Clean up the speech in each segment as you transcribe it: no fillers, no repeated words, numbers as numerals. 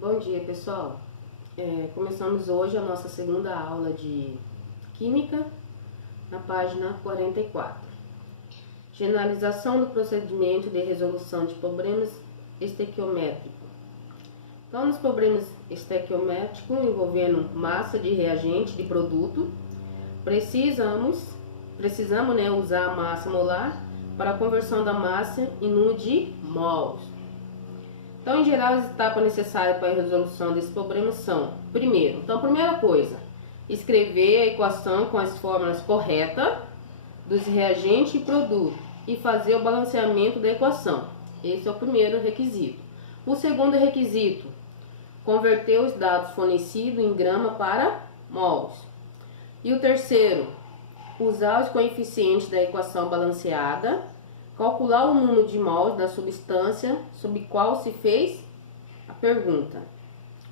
Bom dia, pessoal. Começamos hoje a nossa segunda aula de Química, na página 44. Generalização do procedimento de resolução de problemas estequiométricos. Então, nos problemas estequiométricos envolvendo massa de reagente de produto, precisamos usar a massa molar para a conversão da massa em número de mols. Então, em geral, as etapas necessárias para a resolução desse problema são: primeiro, primeira coisa, escrever a equação com as fórmulas corretas dos reagentes e produto e fazer o balanceamento da equação. Esse é o primeiro requisito. O segundo requisito, converter os dados fornecidos em grama para mols. E o terceiro, usar os coeficientes da equação balanceada, calcular o número de mols da substância sobre qual se fez a pergunta.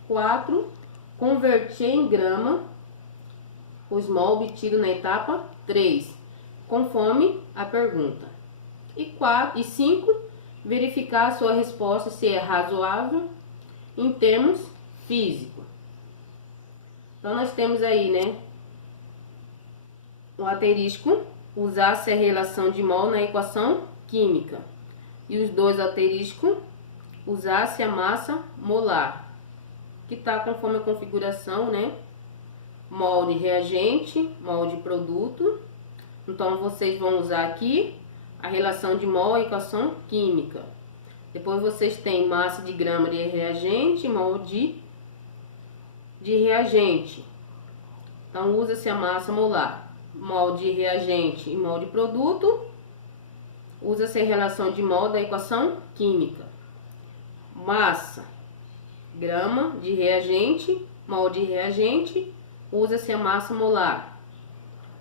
4. Converter em grama os mols obtidos na etapa 3, conforme a pergunta. E 5. Verificar a sua resposta se é razoável em termos físicos. Então, nós temos aí, o asterisco, usar-se a relação de mol na equação química. E os dois asteriscos, usar-se a massa molar, que está conforme a configuração, mol de reagente, mol de produto. Então, vocês vão usar aqui a relação de mol à equação química. Depois vocês têm massa de grama de reagente, mol de reagente. Então, usa-se a massa molar. Mol de reagente e mol de produto, usa-se a relação de mol da equação química. Massa, grama de reagente, mol de reagente, usa-se a massa molar.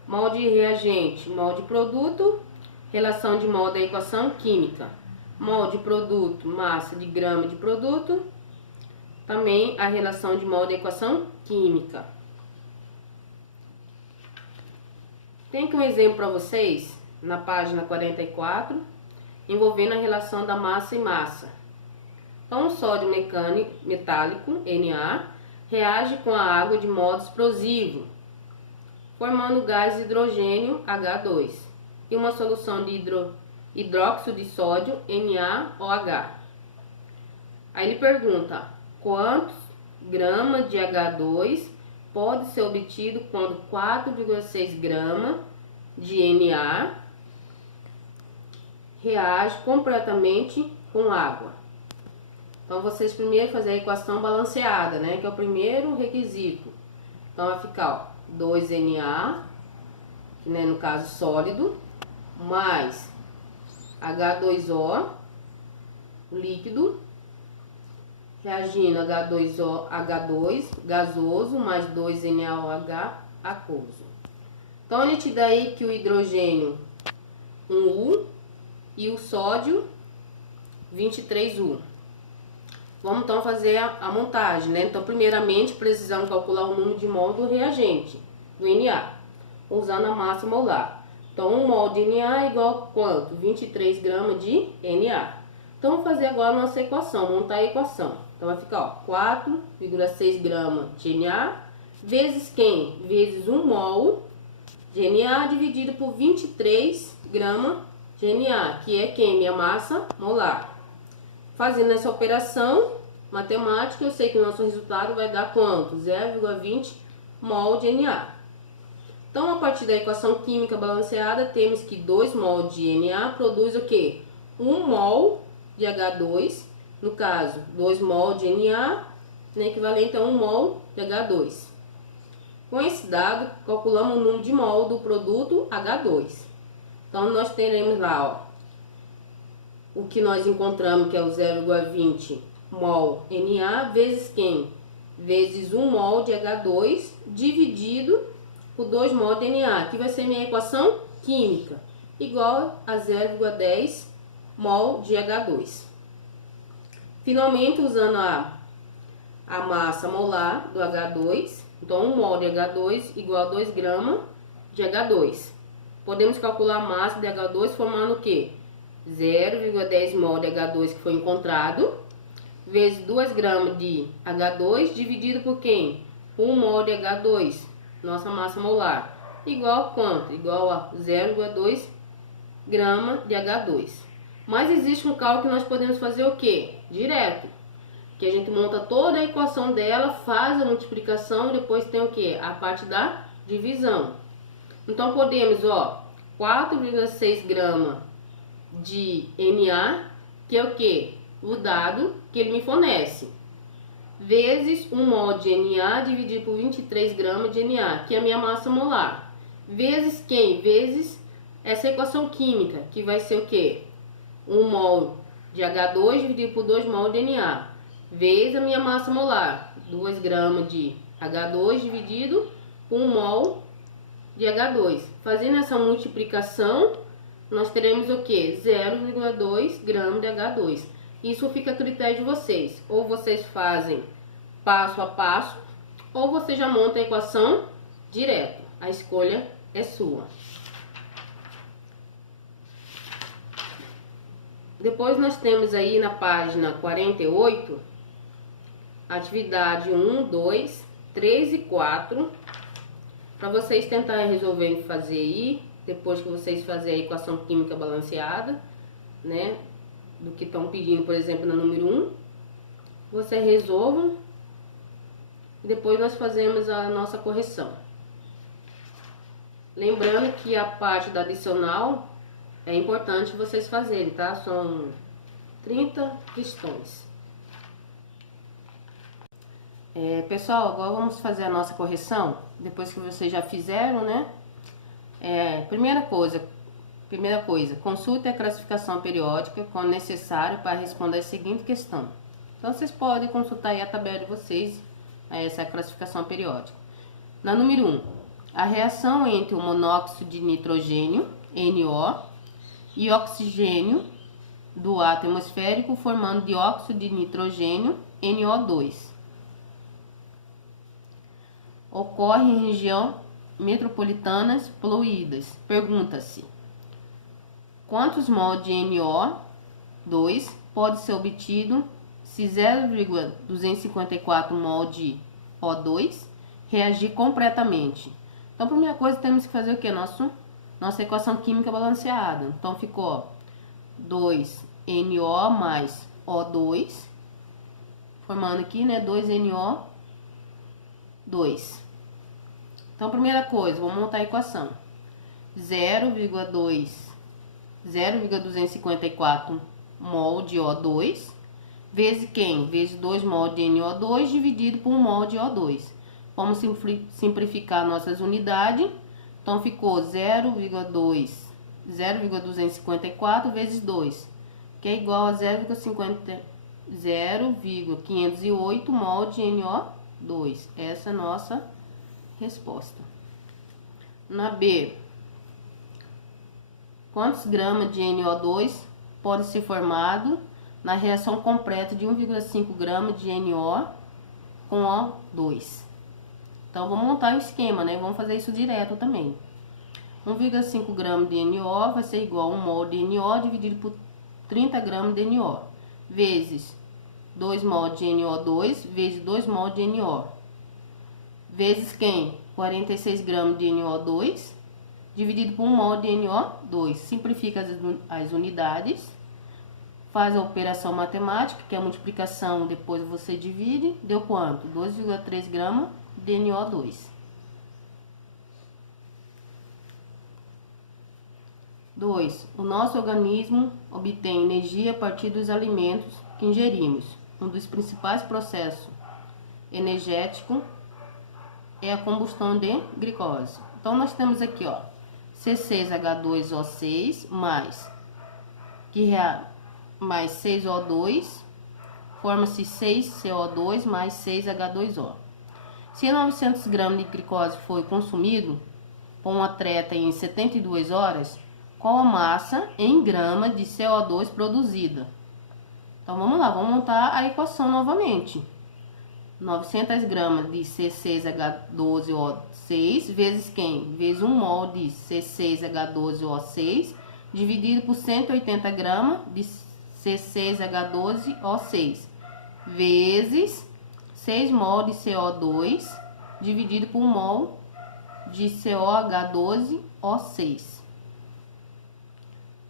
Mol de reagente, mol de produto, relação de mol da equação química. Mol de produto, massa de grama de produto, também a relação de mol da equação química. Tem aqui um exemplo para vocês, na página 44, envolvendo a relação da massa e massa. Então, o sódio metálico, Na, reage com a água de modo explosivo, formando o gás hidrogênio, H2, e uma solução de hidróxido de sódio, NaOH. Aí ele pergunta, quantos gramas de H2 pode ser obtido quando 4,6 gramas de Na reage completamente com água. Então, vocês primeiro fazem a equação balanceada, que é o primeiro requisito. Então, vai ficar 2Na, que no caso sólido, mais H2O, líquido, reagindo H2O, H2 gasoso, mais 2NaOH aquoso. Então, ele te dá aí que o hidrogênio 1U e o sódio 23U. Vamos então fazer a montagem, Então, primeiramente, precisamos calcular o número de mol do reagente, do Na, usando a massa molar. Então, 1 mol de Na é igual a quanto? 23 gramas de Na. Então, vamos fazer agora a nossa equação, montar a equação. Então, vai ficar 4,6 gramas de Na vezes quem? Vezes 1 mol de Na dividido por 23 gramas de Na, que é quem? Minha massa molar. Fazendo essa operação matemática, eu sei que o nosso resultado vai dar quanto? 0,20 mol de Na. Então, a partir da equação química balanceada, temos que 2 mol de Na produz o quê? 1 mol de H2, no caso, 2 mol de Na, equivalente a 1 mol de H2. Com esse dado, calculamos o número de mol do produto H2. Então, nós teremos lá, o que nós encontramos, que é o 0,20 mol Na, vezes quem? Vezes 1 mol de H2, dividido por 2 mol de Na, que vai ser minha equação química, igual a 0,10 mol de H2. Finalmente, usando a massa molar do H2, então 1 mol de H2 igual a 2 gramas de H2. Podemos calcular a massa de H2 formando o quê? 0,10 mol de H2 que foi encontrado, vezes 2 gramas de H2 dividido por quem? 1 mol de H2, nossa massa molar. Igual a quanto? Igual a 0,2 grama de H2. Mas existe um cálculo que nós podemos fazer o quê? Direto. Que a gente monta toda a equação dela, faz a multiplicação e depois tem o quê? A parte da divisão. Então podemos, ó, 4,6 gramas de Na, que é o quê? O dado que ele me fornece, vezes 1 mol de Na dividido por 23 gramas de Na, que é a minha massa molar. Vezes quem? Vezes essa equação química, que vai ser o quê? 1 mol de H2 dividido por 2 mol de Na, vezes a minha massa molar, 2 gramas de H2 dividido por 1 mol de H2. Fazendo essa multiplicação, nós teremos o quê? 0,2 gramas de H2. Isso fica a critério de vocês. Ou vocês fazem passo a passo, ou você já monta a equação direto. A escolha é sua. Depois nós temos aí na página 48, atividade 1, 2, 3 e 4. Para vocês tentarem resolver e fazer aí, depois que vocês fazerem a equação química balanceada, né? Do que estão pedindo, por exemplo, na número 1. Vocês resolvam. E depois nós fazemos a nossa correção. Lembrando que a parte da adicional é importante vocês fazerem, tá? São 30 questões. Pessoal, agora vamos fazer a nossa correção. Depois que vocês já fizeram, né? Primeira coisa, consulte a classificação periódica quando necessário para responder a seguinte questão. Então, vocês podem consultar aí a tabela de vocês, essa classificação periódica. Na número 1, a reação entre o monóxido de nitrogênio, NO, e oxigênio do ar atmosférico, formando dióxido de nitrogênio, NO2. Ocorre em região metropolitanas poluídas. Pergunta-se: quantos mol de NO2 pode ser obtido se 0,254 mol de O2 reagir completamente? Então, primeira coisa, temos que fazer o que? Nossa equação química balanceada. Então, ficou 2NO mais O2, formando aqui, né, 2NO2. Então, primeira coisa, vamos montar a equação. 0,254 mol de O2, vezes quem? Vezes 2 mol de NO2 dividido por 1 mol de O2. Vamos simplificar nossas unidades. Então, ficou 0,254 vezes 2, que é igual a 0,508 mol de NO2. Essa é a nossa resposta. Na B, quantos gramas de NO2 pode ser formado na reação completa de 1,5 gramas de NO com O2? Então, vamos montar o esquema, né? Vamos fazer isso direto também. 1,5 gramas de NO vai ser igual a 1 mol de NO dividido por 30 gramas de NO, vezes 2 mol de NO2, vezes 2 mol de NO, vezes quem? 46 gramas de NO2, dividido por 1 mol de NO2. Simplifica as unidades, faz a operação matemática, que é a multiplicação, depois você divide, deu quanto? 2,3 gramas de NO2. O nosso organismo obtém energia a partir dos alimentos que ingerimos. Um dos principais processos energéticos é a combustão de glicose. Então, nós temos aqui, ó, C6H2O6 mais 6O2, forma-se 6CO2 mais 6H2O. Se 900 gramas de glicose foi consumido por um atleta em 72 horas, qual a massa em gramas de CO2 produzida? Então, vamos lá, vamos montar a equação novamente. 900 gramas de C6H12O6 vezes quem? Vezes 1 mol de C6H12O6 dividido por 180 gramas de C6H12O6, vezes 6 mol de CO2 dividido por 1 mol de COH12O6.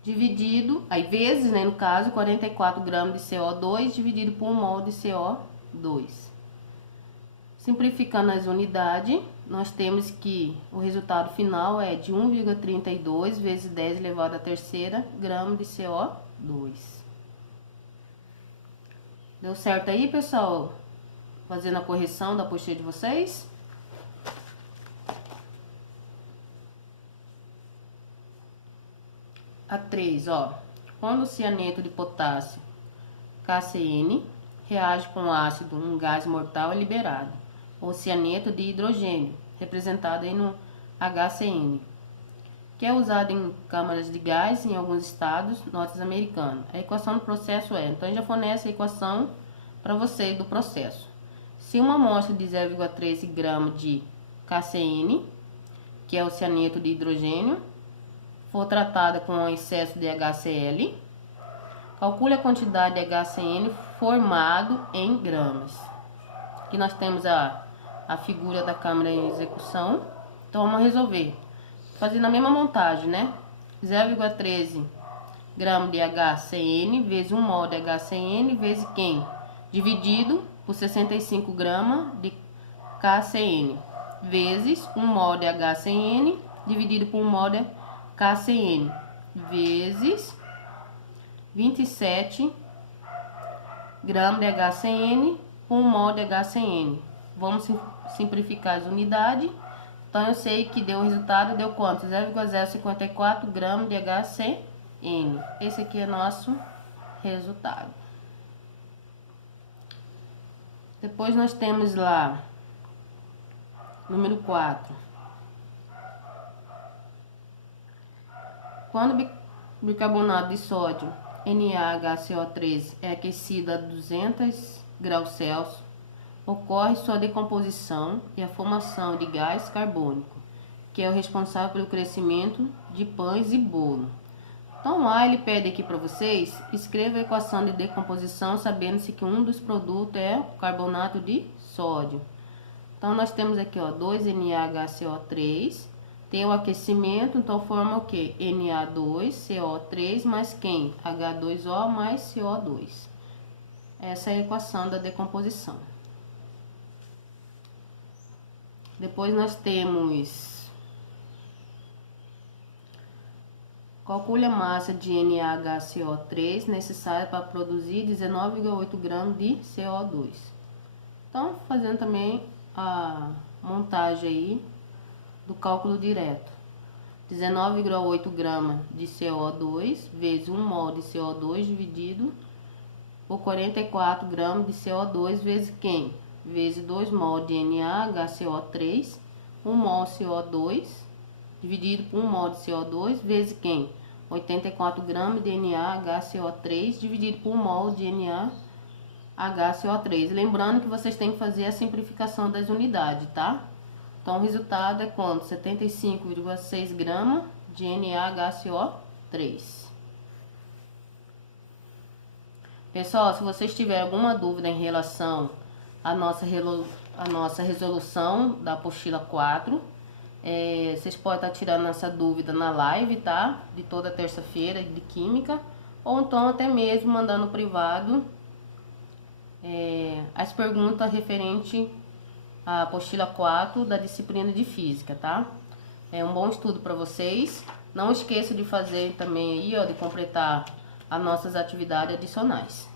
Dividido, aí vezes, né, no caso, 44 gramas de CO2 dividido por 1 mol de CO2. Simplificando as unidades, nós temos que o resultado final é de 1,32 vezes 10 elevado à terceira grama de CO2. Deu certo aí, pessoal? Fazendo a correção da apostila de vocês? A 3, ó. Quando o cianeto de potássio, KCN, reage com ácido, um gás mortal é liberado. O cianeto de hidrogênio, representado aí no HCN, que é usado em câmaras de gás em alguns estados norte-americanos. A equação do processo é, então já fornece a equação para você do processo. Se uma amostra de 0,13 gramas de KCN, que é o cianeto de hidrogênio, for tratada com excesso de HCl, calcule a quantidade de HCN formado em gramas. Aqui nós temos a figura da câmara em execução. Então vamos resolver. Fazendo a mesma montagem, né? 0,13 gramas de HCN vezes 1 mol de HCN vezes quem? Dividido por 65 gramas de KCN vezes 1 mol de HCN dividido por 1 mol de KCN vezes 27 gramas de HCN por 1 mol de HCN. Vamos simplificar as unidades. Então eu sei que deu o resultado, deu quanto? 0,054 gramas de HCN. Esse aqui é nosso resultado. Depois nós temos lá, número 4. Quando o bicarbonato de sódio NaHCO3 é aquecido a 200 graus Celsius, ocorre sua decomposição e a formação de gás carbônico, que é o responsável pelo crescimento de pães e bolo. Então lá ele pede aqui para vocês, escreva a equação de decomposição, sabendo-se que um dos produtos é o carbonato de sódio. Então nós temos aqui, ó, 2NaHCO3, tem o aquecimento, então forma o que? Na2CO3 mais quem? H2O mais CO2. Essa é a equação da decomposição. Depois nós temos, calcule a massa de NaHCO3 necessária para produzir 19,8 gramas de CO2. Então, fazendo também a montagem aí do cálculo direto. 19,8 gramas de CO2 vezes 1 mol de CO2 dividido por 44 gramas de CO2 vezes quem? Vezes 2 mol de NaHCO3, 1 mol CO2, dividido por 1 mol de CO2, vezes quem? 84 gramas de NaHCO3, dividido por 1 mol de NaHCO3. Lembrando que vocês têm que fazer a simplificação das unidades, tá? Então o resultado é quanto? 75,6 gramas de NaHCO3. Pessoal, se vocês tiverem alguma dúvida em relação à nossa resolução da apostila 4, vocês podem estar tirando essa dúvida na live, tá? De toda terça-feira de Química, ou então até mesmo mandando no privado as perguntas referentes à apostila 4 da disciplina de Física, tá? É um bom estudo para vocês. Não esqueça de fazer também aí, ó, de completar as nossas atividades adicionais.